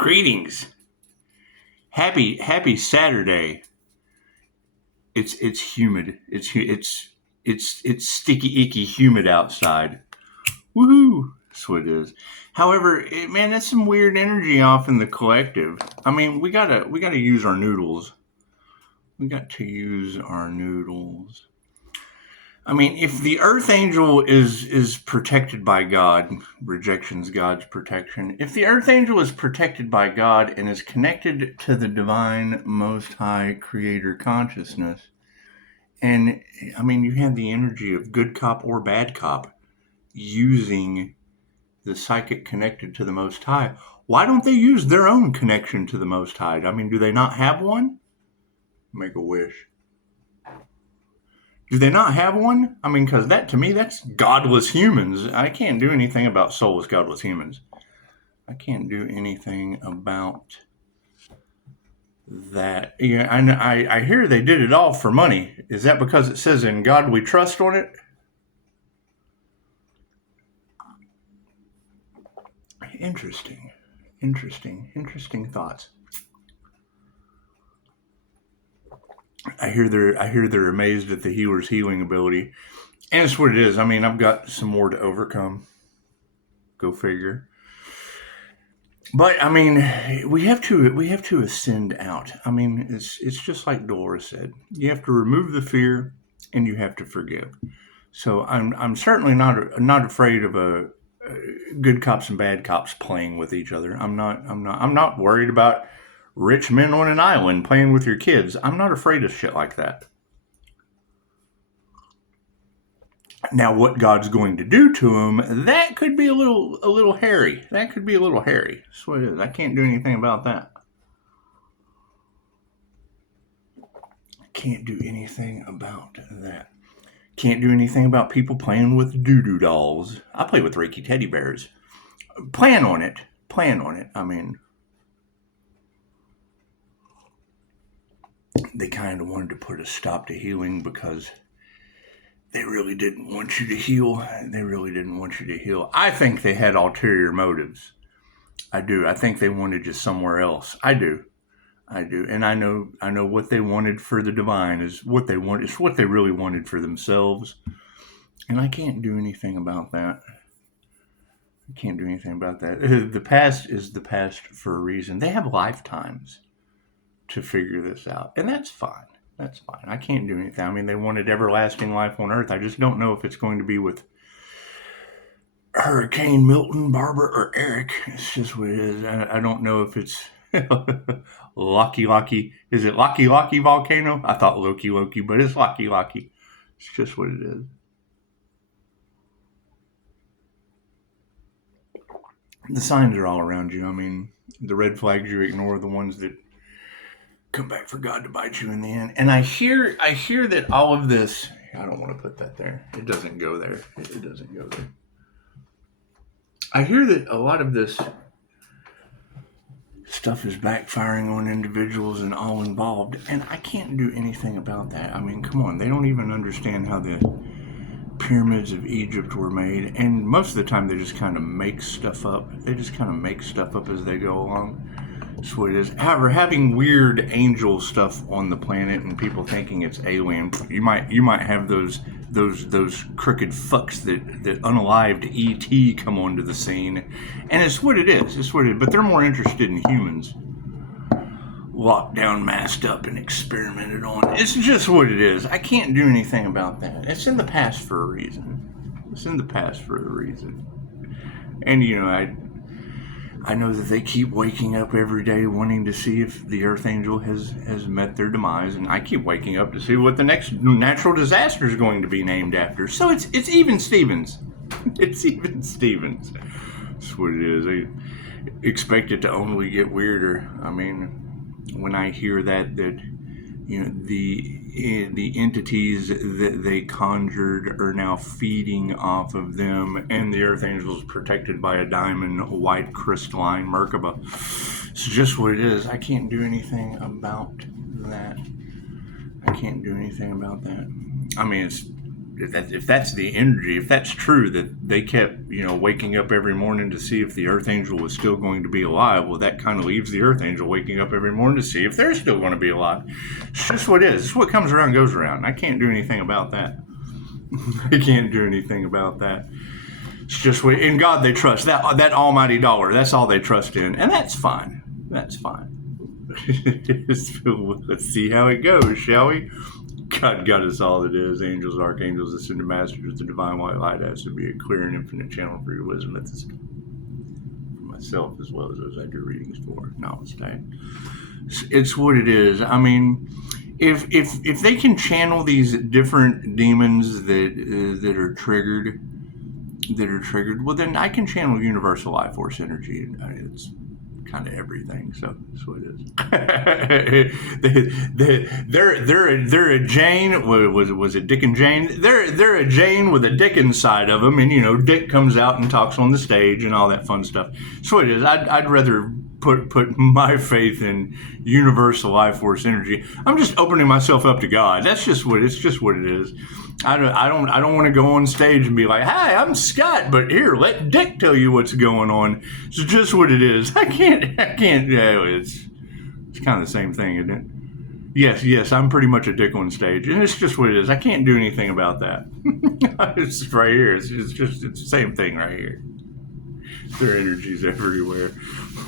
Greetings. Happy Saturday. It's humid. It's sticky icky humid outside. Woohoo! That's what it is. However, man, that's some weird energy off in the collective. I mean, we gotta use our noodles. We got to use our noodles. I mean, if the Earth Angel is protected by God, rejection's God's protection. If the Earth Angel is protected by God and is connected to the divine, Most High Creator consciousness, and I mean, you have the energy of good cop or bad cop using the psychic connected to the Most High, why don't they use their own connection to the Most High? I mean, do they not have one? Make a wish. Do they not have one? I mean, because that, to me, that's godless humans. I can't do anything about soulless, godless humans. I can't do anything about that. Yeah, I hear they did it all for money. Is that because it says in God we trust on it? Interesting thoughts. I hear they're amazed at the healer's healing ability, and it's what it is. I mean, I've got some more to overcome. Go figure. But I mean, we have to ascend out. I mean, it's just like Dolores said. You have to remove the fear, and you have to forgive. So I'm certainly not afraid of good cops and bad cops playing with each other. I'm not worried about rich men on an island playing with your kids. I'm not afraid of shit like that. Now, what God's going to do to them, that could be a little hairy. That could be a little hairy. That's what it is. I can't do anything about that. Can't do anything about that. Can't do anything about people playing with doo-doo dolls. I play with Reiki teddy bears. Plan on it. I mean, they kind of wanted to put a stop to healing because they really didn't want you to heal. I think they had ulterior motives. I do. I think they wanted you somewhere else. I do. And I know what they wanted for the divine is what they want. It's what they really wanted for themselves. And I can't do anything about that. The past is the past for a reason. They have lifetimes to figure this out. And that's fine. I can't do anything. I mean, they wanted everlasting life on Earth. I just don't know if it's going to be with Hurricane Milton, Barbara, or Eric. It's just what it is. I don't know if it's Locky. Is it Locky volcano? I thought Loki, but it's Locky. It's just what it is. The signs are all around you. I mean, the red flags you ignore, the ones that come back for God to bite you in the end. And I hear that all of this, I don't want to put that there. It doesn't go there. I hear that a lot of this stuff is backfiring on individuals and all involved, and I can't do anything about that. I mean, come on, they don't even understand how the pyramids of Egypt were made, and most of the time they just kind of make stuff up. As they go along. That's what it is. However, having weird angel stuff on the planet and people thinking it's alien, you might have those crooked fucks that unalived ET come onto the scene, and it's what it is. But they're more interested in humans locked down, masked up, and experimented on. It's just what it is. I can't do anything about that. It's in the past for a reason. And I know that they keep waking up every day wanting to see if the Earth Angel has met their demise, and I keep waking up to see what the next natural disaster is going to be named after. So it's even Stevens. It's even Stevens. That's what it is. I expect it to only get weirder. I mean, when I hear that the entities that they conjured are now feeding off of them, and the Earth Angel is protected by a diamond white crystalline Merkaba. It's just what it is. I can't do anything about that. I mean, if that's the energy, if that's true, that they kept, waking up every morning to see if the Earth Angel was still going to be alive, well, that kind of leaves the Earth Angel waking up every morning to see if they're still going to be alive. It's just what it is. It's what comes around goes around. I can't do anything about that. I can't do anything about that. It's just what, in God they trust. That almighty dollar, that's all they trust in. And that's fine. That's fine. Let's see how it goes, shall we? God got us all that is. Angels, archangels, ascended masters, the divine white light has to be a clear and infinite channel for your wisdom at this time. For myself as well as those I do readings for. Namaste. It's what it is. I mean, if they can channel these different demons that are triggered, well, then I can channel universal life force energy. It's kind of everything, so that's what it is. They're a Jane. Was it Dick and Jane? They're a Jane with a Dick inside of them, and Dick comes out and talks on the stage and all that fun stuff. That's what it is. I'd rather put my faith in universal life force energy. I'm just opening myself up to God. That's just what it's just what it is. I don't want to go on stage and be like, "Hi, I'm Scott, but here, let Dick tell you what's going on." It's just what it is. I can't. It's kind of the same thing, isn't it? Yes, I'm pretty much a dick on stage, and it's just what it is. I can't do anything about that. It's right here. It's the same thing right here. Their energy's everywhere.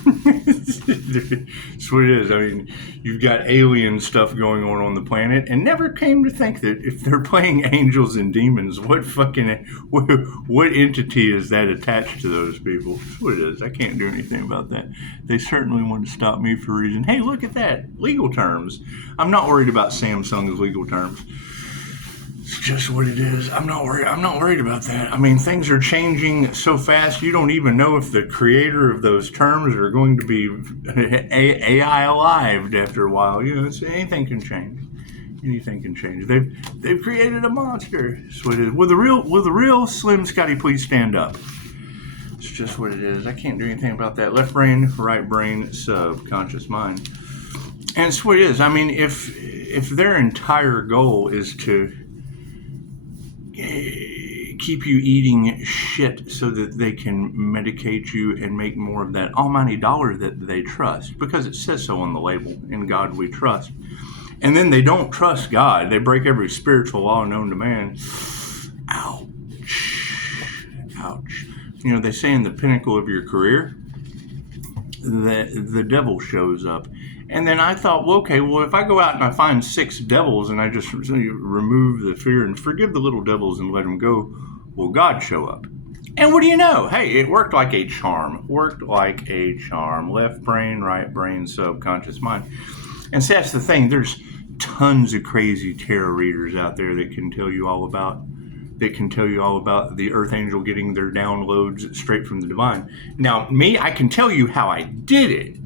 That's what it is. I mean, you've got alien stuff going on the planet, and never came to think that if they're playing angels and demons, what entity is that attached to those people? That's what it is. I can't do anything about that. They certainly want to stop me for a reason. Hey, look at that. Legal terms. I'm not worried about Samsung's legal terms. It's just what it is. I'm not worried about that. I mean, things are changing so fast, you don't even know if the creator of those terms are going to be AI alive after a while. Anything can change. Anything can change. They've created a monster. That's what it is. Will the real Slim Scotty please stand up? It's just what it is. I can't do anything about that. Left brain, right brain, subconscious mind. And it's what it is. I mean, if their entire goal is to keep you eating shit so that they can medicate you and make more of that almighty dollar that they trust, because it says so on the label, in God we trust, and then they don't trust God, they break every spiritual law known to man. Ouch. They say in the pinnacle of your career that the devil shows up. And then I thought, if I go out and I find 6 devils and I just remove the fear and forgive the little devils and let them go, will God show up? And what do you know? Hey, it worked like a charm. Left brain, right brain, subconscious mind. And see, that's the thing. There's tons of crazy tarot readers out there that can tell you all about the Earth Angel getting their downloads straight from the divine. Now, me, I can tell you how I did it.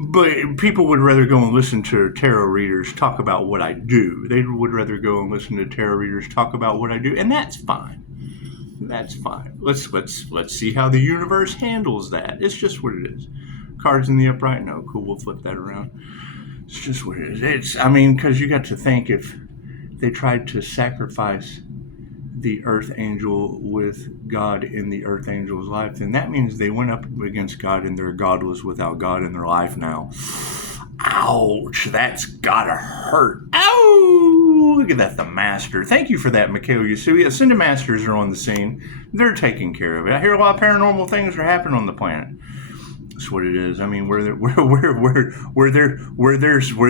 But people would rather go and listen to tarot readers talk about what I do. They would rather go and listen to tarot readers talk about what I do, and that's fine. That's fine. Let's see how the universe handles that. It's just what it is. Cards in the upright? No, cool. We'll flip that around. It's just what it is. Because you got to think, if they tried to sacrifice the Earth Angel with God in the Earth Angel's life, then that means they went up against God and they're godless without God in their life now. Ouch, that's gotta hurt. Ow! Look at that, the master. Thank you for that, Mikhail Yasui. Ascended Masters are on the scene. They're taking care of it. I hear a lot of paranormal things are happening on the planet. That's what it is. I mean, where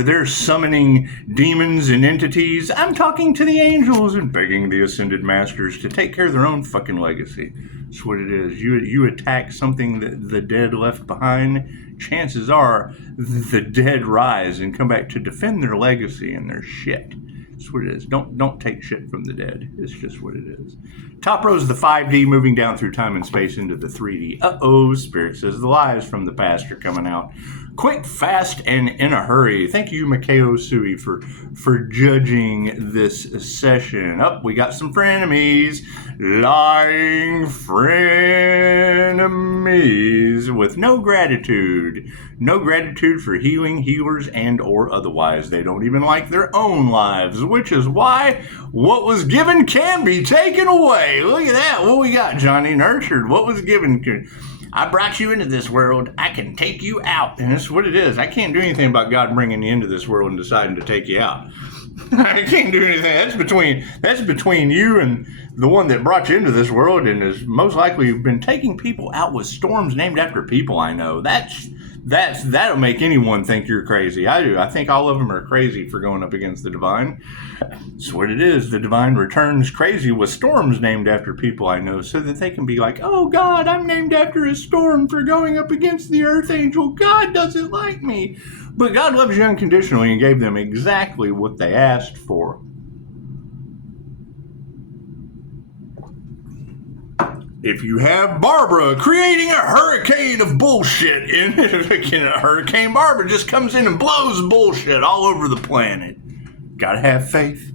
they're summoning demons and entities, I'm talking to the angels and begging the Ascended Masters to take care of their own fucking legacy. That's what it is. You attack something that the dead left behind, chances are the dead rise and come back to defend their legacy and their shit. That's what it is. Don't take shit from the dead. It's just what it is. Top row is the 5D moving down through time and space into the 3D. Spirit says the lies from the past are coming out. Quick, fast, and in a hurry. Thank you, Mikhail Sui, for judging this session. We got some frenemies. Lying frenemies with no gratitude. No gratitude for healing, healers, and or otherwise. They don't even like their own lives. witches. Why? What was given can be taken away. Look at that. What we got, Johnny? Nurtured. What was given? I brought you into this world. I can take you out. And that's what it is. I can't do anything about God bringing you into this world and deciding to take you out. I can't do anything. That's between you and the one that brought you into this world and has most likely been taking people out with storms named after people I know. That'll make anyone think you're crazy. I do. I think all of them are crazy for going up against the divine. That's what it is. The divine returns crazy with storms named after people I know so that they can be like, oh God, I'm named after a storm for going up against the earth angel. God doesn't like me. But God loves you unconditionally and gave them exactly what they asked for. If you have Barbara creating a hurricane of bullshit, Hurricane Barbara just comes in and blows bullshit all over the planet. Gotta have faith.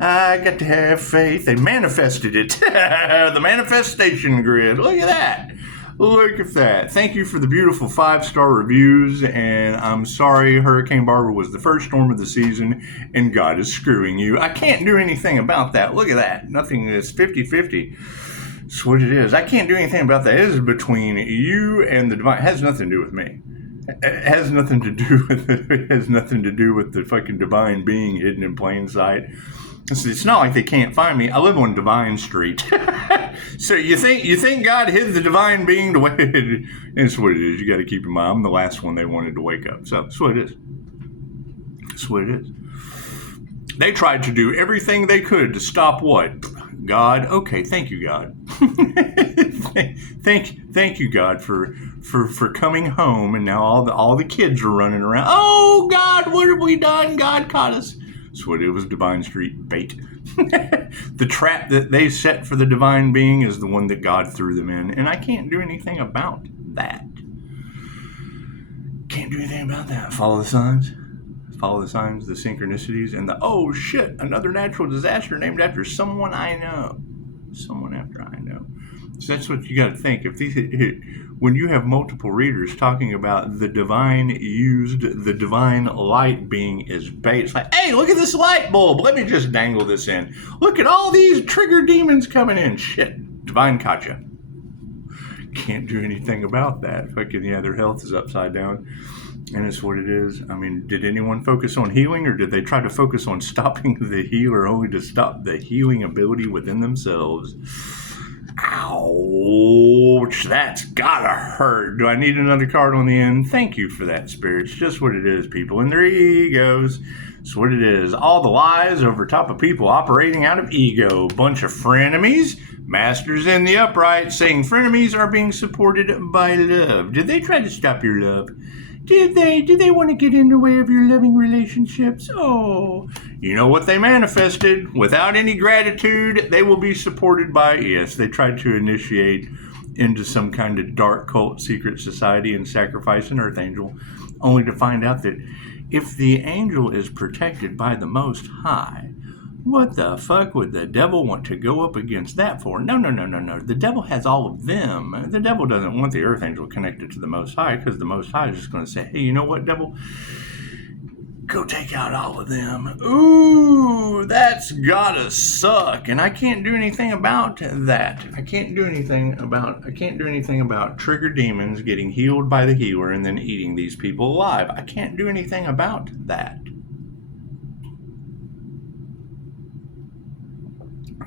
I got to have faith. They manifested it. The manifestation grid. Look at that. Look at that. Thank you for the beautiful 5-star reviews. And I'm sorry, Hurricane Barbara was the first storm of the season, and God is screwing you. I can't do anything about that. Look at that. Nothing is 50-50. That's what it is. I can't do anything about that. It is between you and the divine. It has nothing to do with me. It has nothing to do with it has nothing to do with the fucking divine being hidden in plain sight. It's not like they can't find me. I live on Divine Street. So you think God hid the divine being to wait? That's what it is. You got to keep in mind. I'm the last one they wanted to wake up. So that's what it is. That's what it is. They tried to do everything they could to stop what? God. Okay, thank you, God. thank you, God, for coming home, and now all the kids are running around. Oh God, what have we done? God caught us. That's what it was. Divine Street bait. The trap that they set for the divine being is the one that God threw them in, and I can't do anything about that. Can't do anything about that. Follow the signs. Follow the signs, the synchronicities, and the, oh shit, another natural disaster named after someone I know. Someone after I know. So that's what you got to think. When you have multiple readers talking about the divine used the divine light being as bait, it's like, hey, look at this light bulb. Let me just dangle this in. Look at all these trigger demons coming in. Shit, divine caught you. Can't do anything about that. Fucking, yeah, their health is upside down. And it's what it is. I mean, did anyone focus on healing, or did they try to focus on stopping the healer only to stop the healing ability within themselves? Ouch, that's gotta hurt. Do I need another card on the end? Thank you for that, spirits. Just what it is, people and their egos. It's what it is. All the lies over top of people operating out of ego. Bunch of frenemies. Masters in the upright saying frenemies are being supported by love. Did they try to stop your love? Did they want to get in the way of your loving relationships? Oh, you know what they manifested? Without any gratitude, they will be supported by, yes, they tried to initiate into some kind of dark cult secret society and sacrifice an earth angel, only to find out that if the angel is protected by the Most High, what the fuck would the devil want to go up against that for? No. The devil has all of them. The devil doesn't want the earth angel connected to the Most High, because the Most High is just going to say, hey, you know what, devil? Go take out all of them. Ooh, that's gotta suck. And I can't do anything about that. I can't do anything about trigger demons getting healed by the healer and then eating these people alive. I can't do anything about that.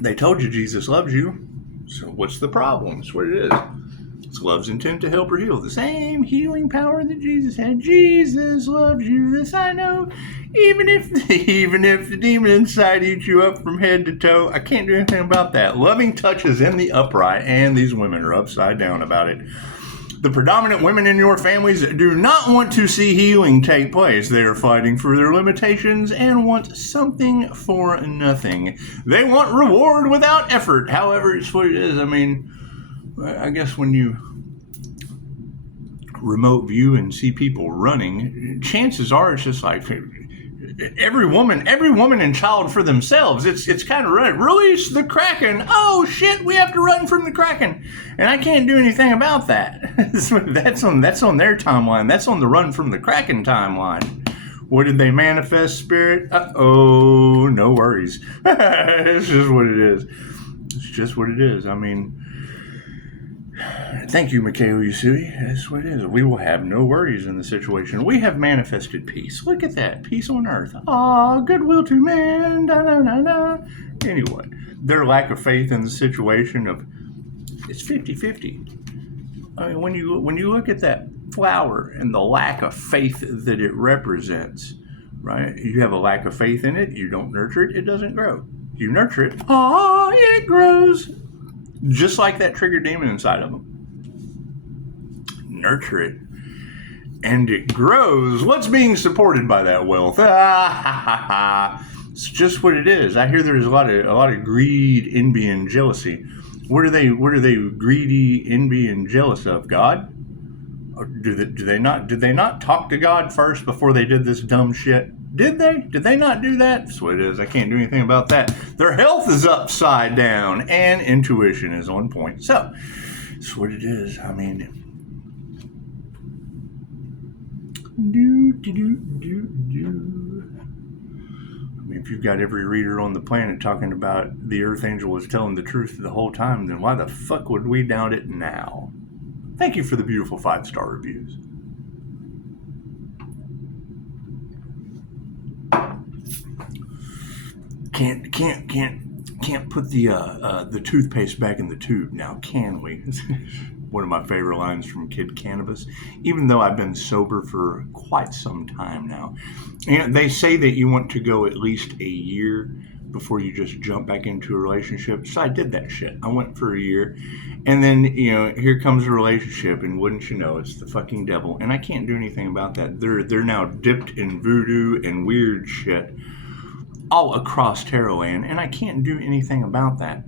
They told you Jesus loves you, so what's the problem? That's what it is. It's love's intent to help or heal. The same healing power that Jesus had. Jesus loves you, this I know. Even if the demon inside eats you up from head to toe, I can't do anything about that. Loving touches in the upright, and these women are upside down about it. The predominant women in your families do not want to see healing take place. They are fighting for their limitations and want something for nothing. They want reward without effort. However, it's what it is. I mean, I guess when you remote view and see people running, chances are it's just like every woman and child for themselves. It's kind of right. Release the Kraken. Oh shit, we have to run from the Kraken, and I can't do anything about that. That's on their timeline. That's on the run from the Kraken timeline. What did they manifest, Spirit? Uh-oh, no worries. It's just what it is. It's just what it is. I mean, thank you, Mikhail Yusui. That's what it is. We will have no worries in the situation. We have manifested peace. Look at that. Peace on earth. Ah, goodwill to man. Da, da, da, da. Anyway, their lack of faith in the situation of it's 50-50. I mean, when you look at that flower and the lack of faith that it represents, right? You have a lack of faith in it. You don't nurture it. It doesn't grow. You nurture it. Ah, it grows. Just like that trigger demon inside of them. Nurture it, and it grows. What's being supported by that wealth? It's just what it is. I hear there's a lot of greed, envy, and jealousy. What are they greedy, envy, and jealous of? God? Or did they not talk to God first before they did this dumb shit? Did they not do that? That's what it is. I can't do anything about that. Their health is upside down and intuition is on point. So that's what it is. I mean, if you've got every reader on the planet talking about the Earth Angel was telling the truth the whole time, then why the fuck would we doubt it now? Thank you for the beautiful 5-star reviews. Can't put the toothpaste back in the tube now, can we? One of my favorite lines from Kid Cannabis, even though I've been sober for quite some time now. They say that you want to go at least a year before you just jump back into a relationship. So I did that shit. I went for a year, and then, here comes a relationship, and wouldn't you know, it's the fucking devil, and I can't do anything about that. They're now dipped in voodoo and weird shit all across Tarotland, and I can't do anything about that.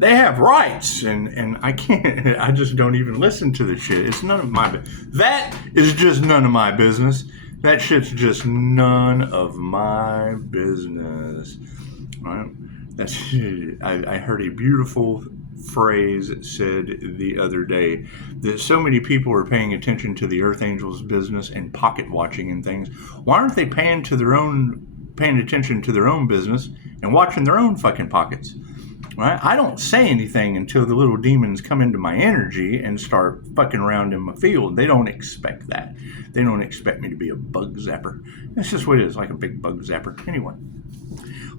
They have rights, and I can't. I just don't even listen to the shit. It's none of my. That is just none of my business. That shit's just none of my business. Right? That's. I heard a beautiful phrase said the other day that so many people are paying attention to the Earth Angel's business and pocket watching and things. Why aren't they paying attention to their own business and watching their own fucking pockets? Right? I don't say anything until the little demons come into my energy and start fucking around in my field. They don't expect that. They don't expect me to be a bug zapper. That's just what it is, like a big bug zapper. Anyway,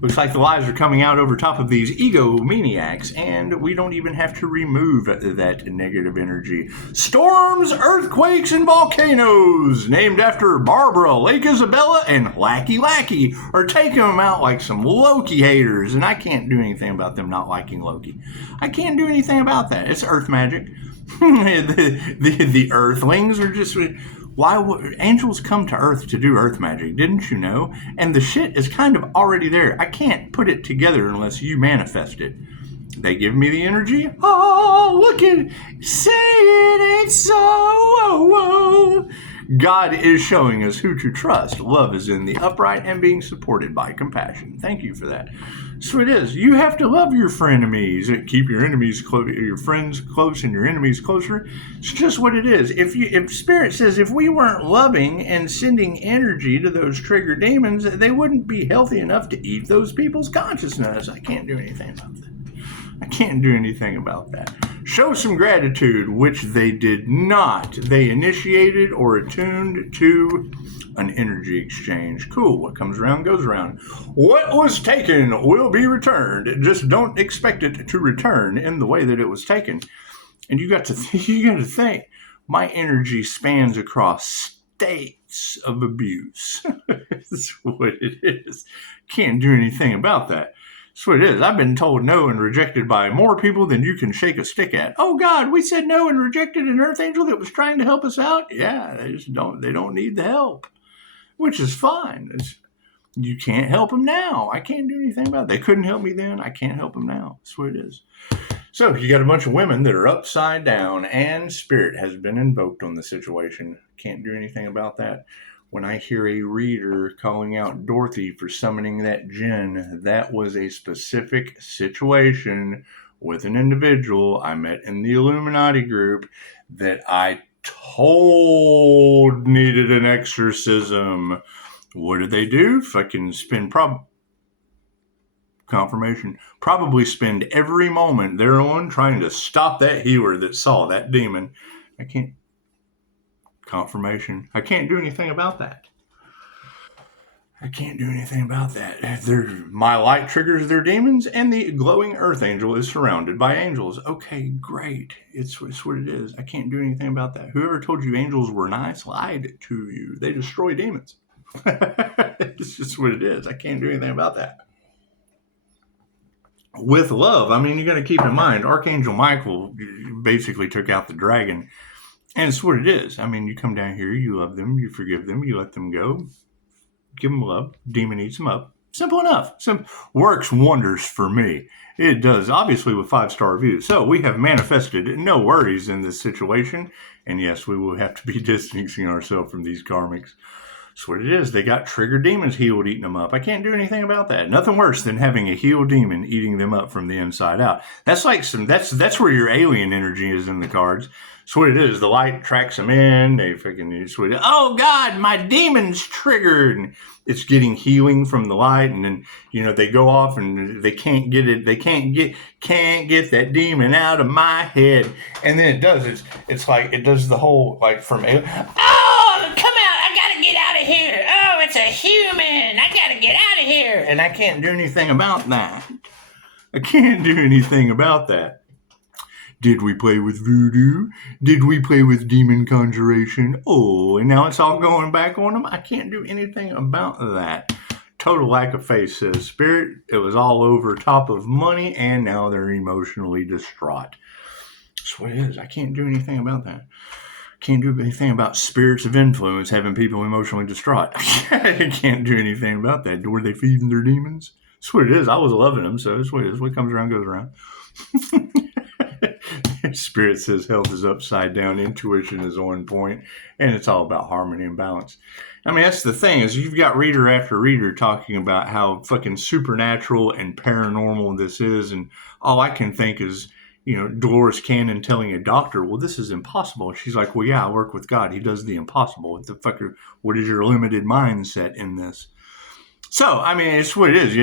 looks like the lies are coming out over top of these egomaniacs, and we don't even have to remove that negative energy. Storms, earthquakes, and volcanoes, named after Barbara, Lake Isabella, and Lackey are taking them out like some Loki haters, and I can't do anything about them not liking Loki. I can't do anything about that. It's earth magic. the earthlings are just... Why would angels come to Earth to do Earth magic? Didn't you know? And the shit is kind of already there. I can't put it together unless you manifest it. They give me the energy. Oh, look at it. Say it ain't so. Oh, oh. God is showing us who to trust. Love is in the upright and being supported by compassion. Thank you for that. So it is. You have to love your frenemies. Keep your enemies close, your friends close, and your enemies closer. It's just what it is. If Spirit says if we weren't loving and sending energy to those trigger demons, they wouldn't be healthy enough to eat those people's consciousness. I can't do anything about that. Show some gratitude, which they did not. They initiated or attuned to an energy exchange. Cool. What comes around goes around. What was taken will be returned. Just don't expect it to return in the way that it was taken. And you got to think. My energy spans across states of abuse. That's what it is. Can't do anything about that. That's what it is. I've been told no and rejected by more people than you can shake a stick at. Oh God, we said no and rejected an Earth Angel that was trying to help us out? Yeah, they don't need the help. Which is fine. You can't help them now. I can't do anything about it. They couldn't help me then. I can't help them now. That's what it is. So you got a bunch of women that are upside down, and Spirit has been invoked on the situation. Can't do anything about that. When I hear a reader calling out Dorothy for summoning that djinn, that was a specific situation with an individual I met in the Illuminati group that I told needed an exorcism. What did they do? Fucking spend confirmation. Probably spend every moment they're on trying to stop that healer that saw that demon. I can't. Confirmation. I can't do anything about that. I can't do anything about that. My light triggers their demons, and the glowing earth angel is surrounded by angels. Okay, great. It's what it is. I can't do anything about that. Whoever told you angels were nice lied to you. They destroy demons. It's just what it is. I can't do anything about that. With love, I mean, you got to keep in mind, Archangel Michael basically took out the dragon, and it's what it is. I mean, you come down here, you love them, you forgive them, you let them go, give them love, demon eats them up. Simple enough. Works wonders for me. It does, obviously, with 5-star reviews. So we have manifested no worries in this situation, and yes, we will have to be distancing ourselves from these karmics. That's what it is. They got triggered demons healed, eating them up. I can't do anything about that. Nothing worse than having a healed demon eating them up from the inside out. That's like that's where your alien energy is in the cards. That's what it is. The light tracks them in. They freaking oh God, my demon's triggered. And it's getting healing from the light, and then they go off and they can't get it. They can't get that demon out of my head. And then it does. It's like it does the whole like from alien. Oh, come out! I gotta get out of here. Oh, it's a human. I gotta get out of here. And I can't do anything about that. I can't do anything about that. Did we play with voodoo? Did we play with demon conjuration? Oh, and now it's all going back on them? I can't do anything about that. Total lack of faith, says Spirit. It was all over top of money, and now they're emotionally distraught. That's what it is. I can't do anything about that. Can't do anything about spirits of influence having people emotionally distraught. I can't do anything about that. Were they feeding their demons? That's what it is. I was loving them, so that's what it is. What comes around goes around. Spirit says health is upside down, intuition is on point, and it's all about harmony and balance. I mean, that's the thing, is you've got reader after reader talking about how fucking supernatural and paranormal this is, and all I can think is, Dolores Cannon telling a doctor, well, this is impossible. She's like, well, yeah, I work with God. He does the impossible. What is your limited mindset in this? So, I mean, it's what it is.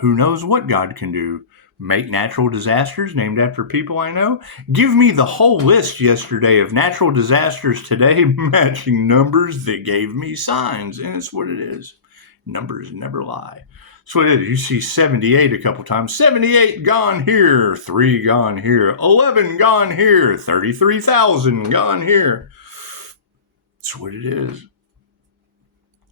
Who knows what God can do? Make natural disasters named after people I know. Give me the whole list yesterday of natural disasters today matching numbers that gave me signs. And it's what it is. Numbers never lie. That's what it is. You see 78 a couple times. 78 gone here. 3 gone here. 11 gone here. 33,000 gone here. That's what it is.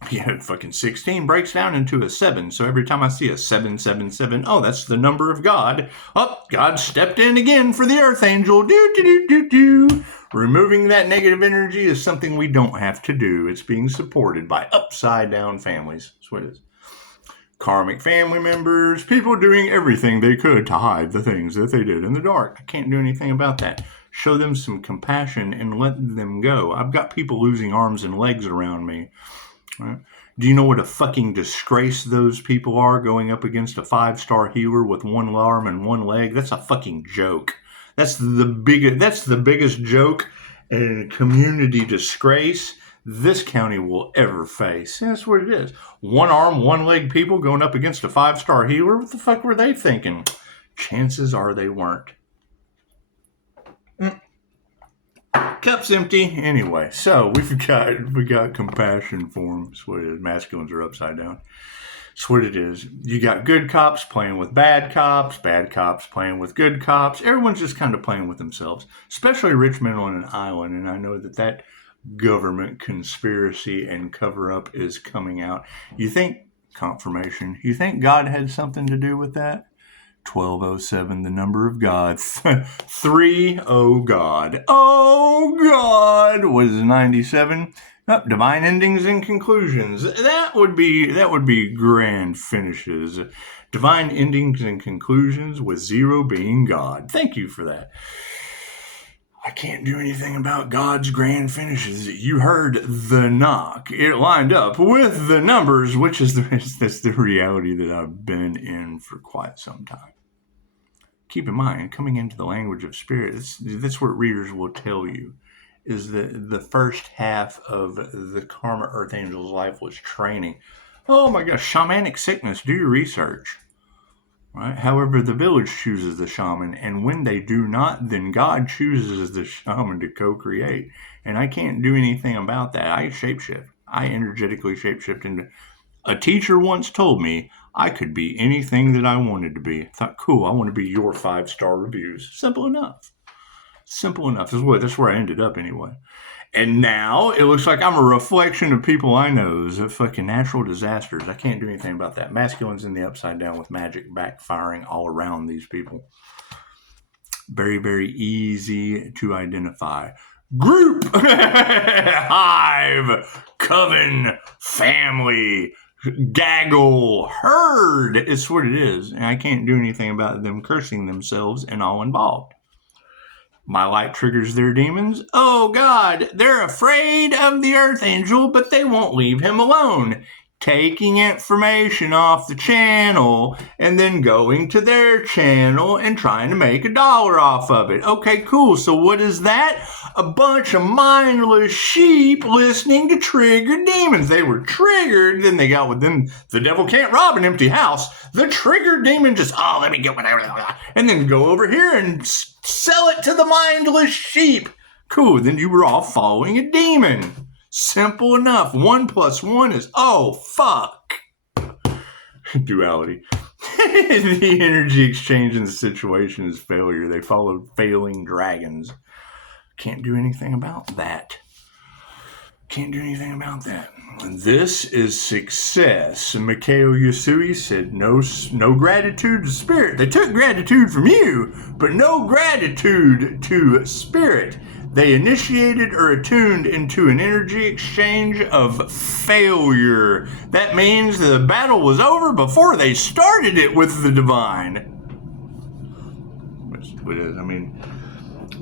Yeah, fucking 16 breaks down into a 7. So every time I see a 777, oh, that's the number of God. Oh, God stepped in again for the Earth Angel. Do. Removing that negative energy is something we don't have to do. It's being supported by upside down families. That's what it is. Karmic family members, people doing everything they could to hide the things that they did in the dark. I can't do anything about that. Show them some compassion and let them go. I've got people losing arms and legs around me. Right? Do you know what a fucking disgrace those people are, going up against a 5-star healer with 1 arm and 1 leg? That's a fucking joke. That's the biggest joke and community disgrace this county will ever face. That's what it is. 1 arm, 1 leg people going up against a 5-star healer. What the fuck were they thinking? Chances are they weren't. Cup's empty. Anyway, so we got compassion for them. That's what it is. Masculines are upside down. That's what it is. You got good cops playing with bad cops playing with good cops. Everyone's just kind of playing with themselves, especially Richmond on an island. And I know that government conspiracy and cover-up is coming out. You think confirmation? You think God had something to do with that? 1207, the number of God. 3, oh God. Oh God was 97. Oh, divine endings and conclusions. That would be grand finishes. Divine endings and conclusions with 0 being God. Thank you for that. I can't do anything about God's grand finishes. You heard the knock. It lined up with the numbers, which is that's the reality that I've been in for quite some time. Keep in mind, coming into the language of spirit, that's what readers will tell you. is the first half of the Karma Earth Angel's life was training. Oh my gosh, shamanic sickness, do your research. Right? However, the village chooses the shaman, and when they do not, then God chooses the shaman to co-create. And I can't do anything about that. I shapeshift. I energetically shapeshift into... A teacher once told me I could be anything that I wanted to be. I thought, cool, I want to be your 5-star reviews. Simple enough. Simple enough. That's where I ended up anyway. And now it looks like I'm a reflection of people I know. Those fucking natural disasters. I can't do anything about that. Masculine's in the upside down with magic backfiring all around these people. Very, very easy to identify. Group, hive, coven, family, gaggle, herd. It's what it is. And I can't do anything about them cursing themselves and all involved. My light triggers their demons. Oh God, they're afraid of the Earth Angel, but they won't leave him alone. Taking information off the channel and then going to their channel and trying to make $1 off of it. Okay, cool. So what is that? A bunch of mindless sheep listening to triggered demons. They were triggered, then they got with them. The devil can't rob an empty house. The triggered demon just, let me get whatever. And then go over here and sell it to the mindless sheep. Cool. Then you were all following a demon. Simple enough. 1 + 1 is, fuck. Duality. The energy exchange in the situation is failure. They followed failing dragons. Can't do anything about that. Can't do anything about that. This is success. Mikao Yasui said, no gratitude to spirit. They took gratitude from you, but no gratitude to spirit. They initiated or attuned into an energy exchange of failure. That means the battle was over before they started it with the divine.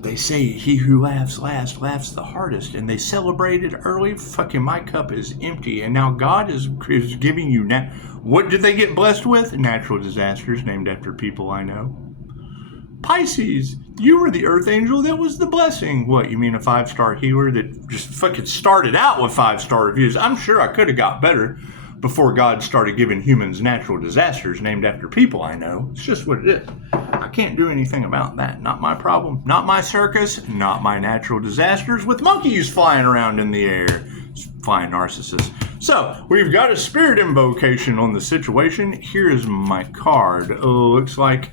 They say he who laughs last laughs the hardest, and they celebrated early. Fucking my cup is empty, and now God is giving you now. What did they get blessed with? Natural disasters named after people I know. Pisces, you were the Earth Angel that was the blessing. What, you mean a 5-star healer that just fucking started out with 5-star reviews? I'm sure I could have got better before God started giving humans natural disasters named after people I know. It's just what it is. I can't do anything about that. Not my problem. Not my circus. Not my natural disasters with monkeys flying around in the air. Flying narcissists. So, we've got a spirit invocation on the situation. Here is my card. Looks like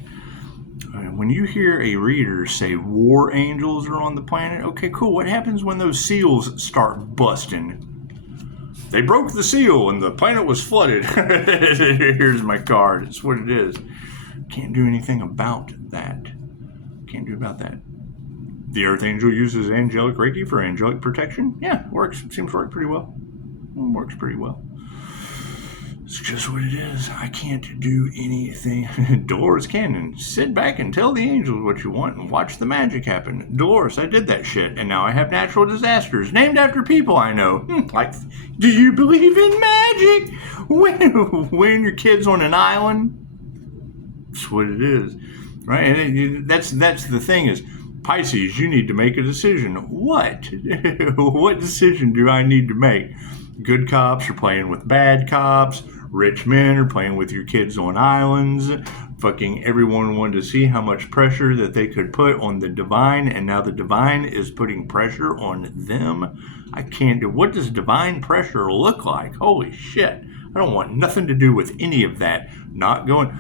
when you hear a reader say war angels are on the planet, okay, cool. What happens when those seals start busting? They broke the seal and the planet was flooded. Here's my card. It's what it is. Can't do anything about that. Can't do about that. The Earth Angel uses angelic Reiki for angelic protection. Yeah, works. Seems to work pretty well. Works pretty well. It's just what it is. I can't do anything. Dolores Cannon, sit back and tell the angels what you want and watch the magic happen. Dolores, I did that shit, and now I have natural disasters named after people I know. Like, do you believe in magic? When your kid's on an island? That's what it is, right? And that's the thing is, Pisces, you need to make a decision. What? What decision do I need to make? Good cops are playing with bad cops. Rich men are playing with your kids on islands. Fucking everyone wanted to see how much pressure that they could put on the divine, and now the divine is putting pressure on them. I can't do. What does divine pressure look like? Holy shit. I don't want nothing to do with any of that. Not going.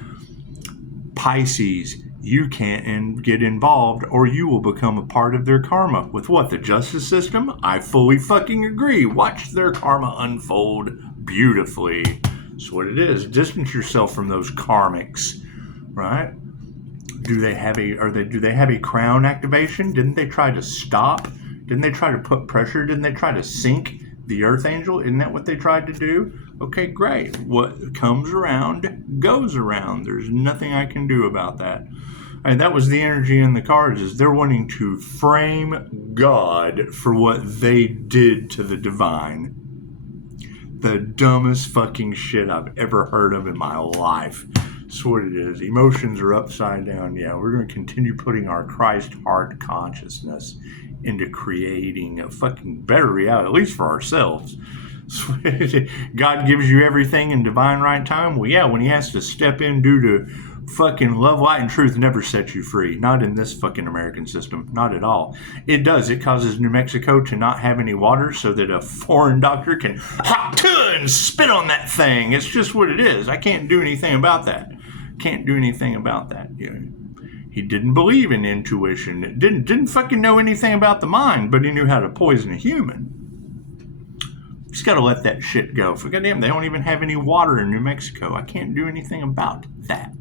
Pisces, you can't get involved or you will become a part of their karma. With what? The justice system? I fully fucking agree. Watch their karma unfold beautifully. That's what it is. Distance yourself from those karmics, right? Do they have a crown activation? Didn't they try to stop? Didn't they try to put pressure? Didn't they try to sink the Earth Angel? Isn't that what they tried to do? Okay, great. What comes around goes around. There's nothing I can do about that. And that was the energy in the cards, is they're wanting to frame God for what they did to the divine. The dumbest fucking shit I've ever heard of in my life. That's what it is. Emotions are upside down. Yeah, we're going to continue putting our Christ heart consciousness into creating a fucking better reality, at least for ourselves. God gives you everything in divine right time. Well, yeah, when he has to step in due to fucking love, light, and truth never sets you free. Not in this fucking American system. Not at all. It does. It causes New Mexico to not have any water so that a foreign doctor can hop to and spit on that thing. It's just what it is. I can't do anything about that. Can't do anything about that. You know, he didn't believe in intuition. Didn't fucking know anything about the mind, but he knew how to poison a human. Just got to let that shit go. For goddamn, they don't even have any water in New Mexico. I can't do anything about that.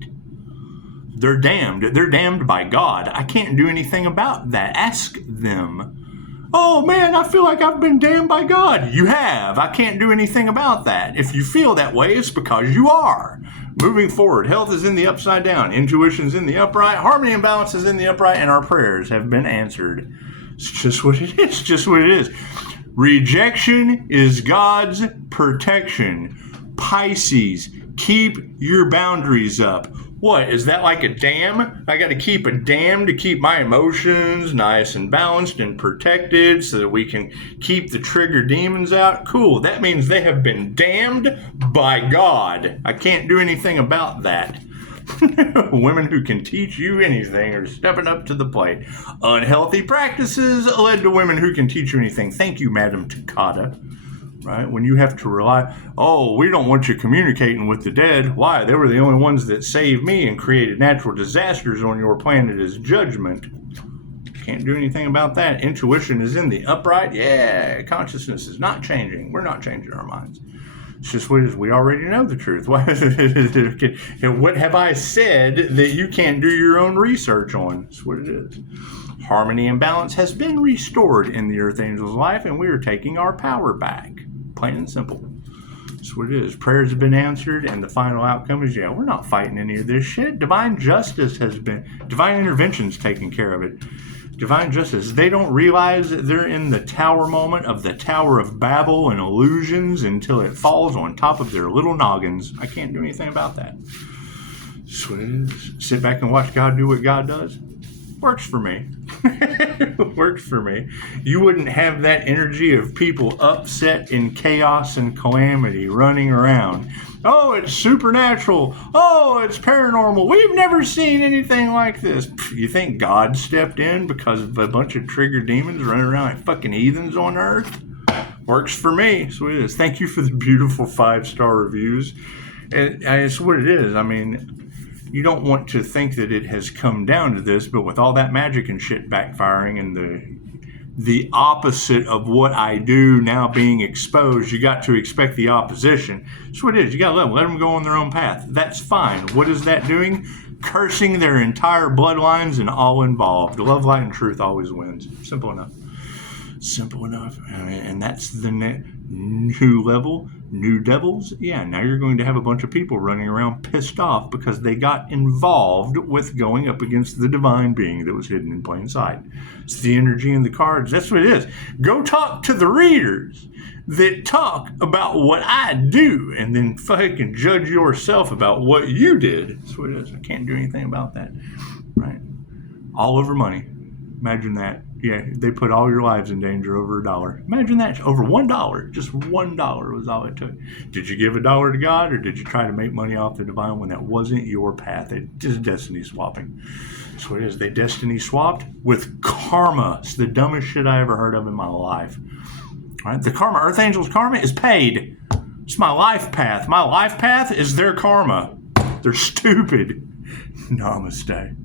They're damned. They're damned by God. I can't do anything about that. Ask them. Oh man, I feel like I've been damned by God. You have. I can't do anything about that. If you feel that way, it's because you are. Moving forward, health is in the upside down. Intuition's in the upright. Harmony and balance is in the upright. And our prayers have been answered. It's just what it is. Just what it is. Rejection is God's protection. Pisces, keep your boundaries up. What, is that like a dam? I got to keep a dam to keep my emotions nice and balanced and protected so that we can keep the trigger demons out? Cool, that means they have been damned by God. I can't do anything about that. Women who can teach you anything are stepping up to the plate. Unhealthy practices led to women who can teach you anything. Thank you, Madam Takata. Right? When you have to rely, oh, we don't want you communicating with the dead. Why? They were the only ones that saved me and created natural disasters on your planet as judgment. Can't do anything about that. Intuition is in the upright. Yeah, consciousness is not changing. We're not changing our minds. It's just what it is. We already know the truth. What have I said that you can't do your own research on? That's what it is. Harmony and balance has been restored in the Earth Angel's life, and we are taking our power back. Plain and simple. That's what it is. Prayers have been answered, and the final outcome is, yeah, we're not fighting any of this shit. Divine justice has been, divine intervention's taking care of it. Divine justice. They don't realize that they're in the tower moment of the Tower of Babel and illusions until it falls on top of their little noggins. I can't do anything about that. That's what it is. Sit back and watch God do what God does. Works for me. Works for me. You wouldn't have that energy of people upset in chaos and calamity running around. Oh, it's supernatural. Oh, it's paranormal. We've never seen anything like this. You think God stepped in because of a bunch of trigger demons running around like fucking heathens on Earth? Works for me. So it is. Thank you for the beautiful 5-star reviews. And it's what it is. I mean, you don't want to think that it has come down to this, but with all that magic and shit backfiring and the opposite of what I do now being exposed, you got to expect the opposition. That's what it is. You got to let them go on their own path. That's fine. What is that doing? Cursing their entire bloodlines and all involved. Love, light, and truth always wins. Simple enough. Simple enough. And that's the new level. New devils. Yeah, now you're going to have a bunch of people running around pissed off because they got involved with going up against the divine being that was hidden in plain sight. It's the energy in the cards. That's what it is. Go talk to the readers that talk about what I do and then fucking judge yourself about what you did. That's what it is. I can't do anything about that. Right? All over money. Imagine that. Yeah, they put all your lives in danger over $1. Imagine that. Over $1. Just $1 was all it took. Did you give $1 to God, or did you try to make money off the divine when that wasn't your path? It just destiny swapping. That's what it is. They destiny swapped with karma. It's the dumbest shit I ever heard of in my life. All right? The karma, Earth Angel's karma is paid. It's my life path. My life path is their karma. They're stupid. Namaste.